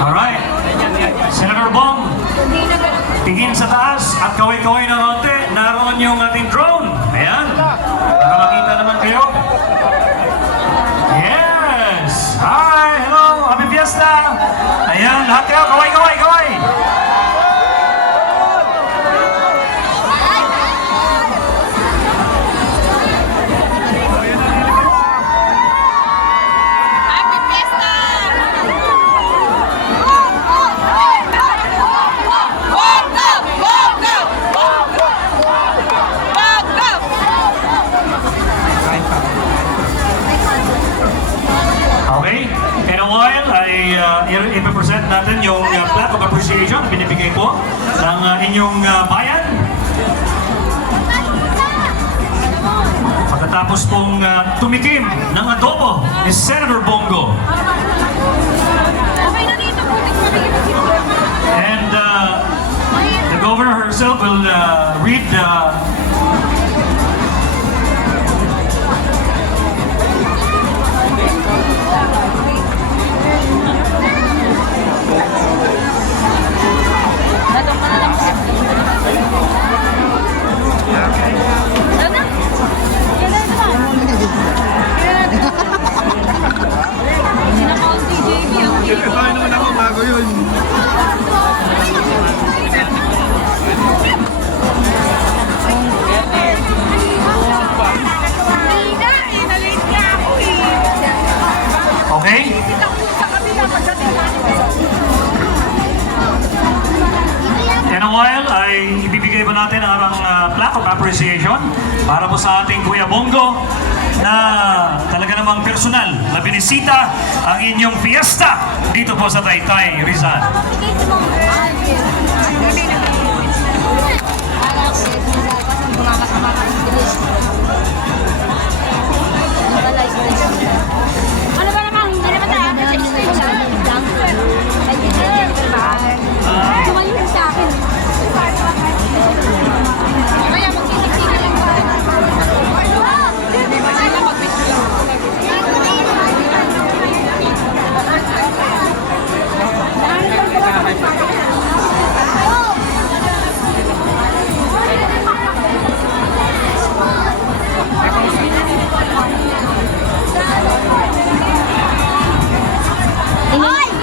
Alright. Senator Bong, tingin sa taas at kaway-kaway ng konti. Naroon yung ating drone. Ayan. Para makita naman kayo. Yes! Hi! Hello! Happy Fiesta! Ayan, lahat kayo. Kaway-kaway! Kaway! Okay, in a while ay ipipresent natin yung plaque of appreciation na binibigay po ng inyong bayan. Pagkatapos pong tumikim ng adobo ni Senator Bongo. And the governor herself will read okay? In a while ay ibibigay po natin ang plaque of appreciation para po sa ating Kuya Bongo na talaga namang personal na binisita ang inyong fiesta dito po sa Taytay, Rizal. Ano ba naman? Hindi naman tayo sumayin sa akin. Kaya magsisigil lang ba?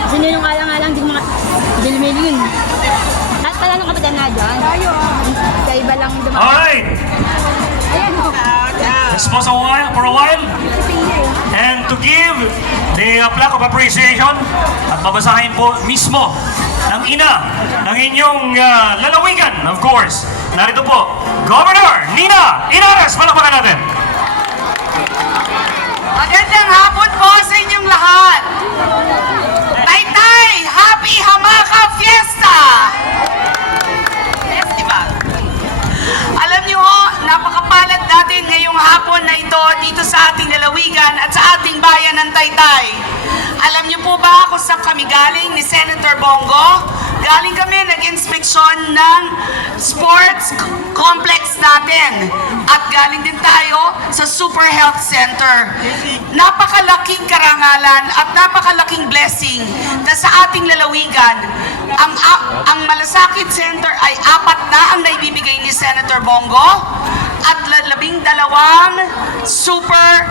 Sino yung alang-alang din mga bilmilin? At pala nung kapitan na dyan? Tayo. Sa iba lang dumaan. Alright! Ayan o. Let's pause for a while. And to give the plaque of appreciation at babasahin po mismo ng ina ng inyong lalawigan, of course. Narito po, Governor Nina Inares. Palakpakan natin. Magandang hapon po sa inyong lahat. Taytay, Happy Hamaka Fiesta! Festival. Alam niyo ho, napakapalad natin ngayong hapon na ito dito sa ating lalawigan at sa ating bayan ng Taytay. Alam niyo po ba kung saan kami galing ni Senator Bongo? Galing kami nag-inspeksyon ng sports complex natin. At galing din tayo sa Super Health Center. Napakalaking karangalan at napakalaking blessing na sa ating lalawigan, ang Malasakit Center ay 4 na ang naibibigay ni Senator Bongo at 12 Super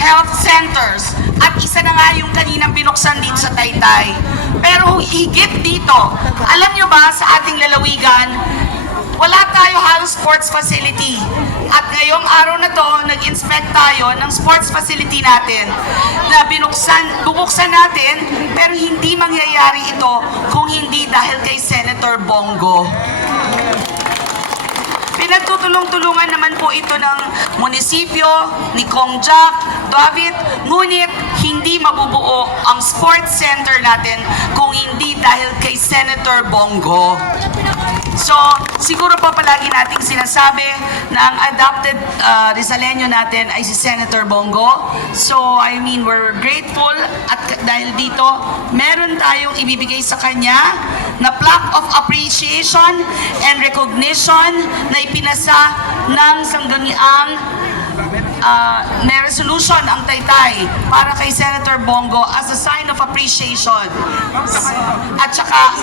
Health Centers. At isa na nga yung kaninang binuksan dito sa Taytay. Pero higit dito, alam nyo ba sa ating lalawigan, wala tayo halos sports facility. At ngayong araw na to, nag-inspect tayo ng sports facility natin na bubuksan natin, pero hindi mangyayari ito kung hindi dahil kay Senator Bongo. Pinagtutulong-tulungan naman po ito ng munisipyo, ni Kong Jack, David, ngunit hindi mabubuo ang sports center natin kung hindi dahil kay Senator Bongo. So, siguro po palagi nating sinasabi na ang adopted Rizaleño natin ay si Senator Bongo. So, I mean, we're grateful at dahil dito, meron tayong ibibigay sa kanya na plaque of appreciation and recognition na ipinasa ng sangguniang may resolution ang Taytay para kay Senator Bongo as a sign of appreciation. At saka,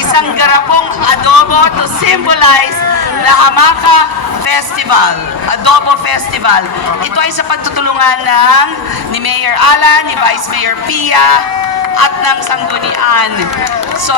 isang garapong adobo to symbolize the Hamaka Festival, Adobo Festival. Ito ay sa pagtutulungan ni Mayor Alan, ni Vice Mayor Pia, at ng Sanggunian. So,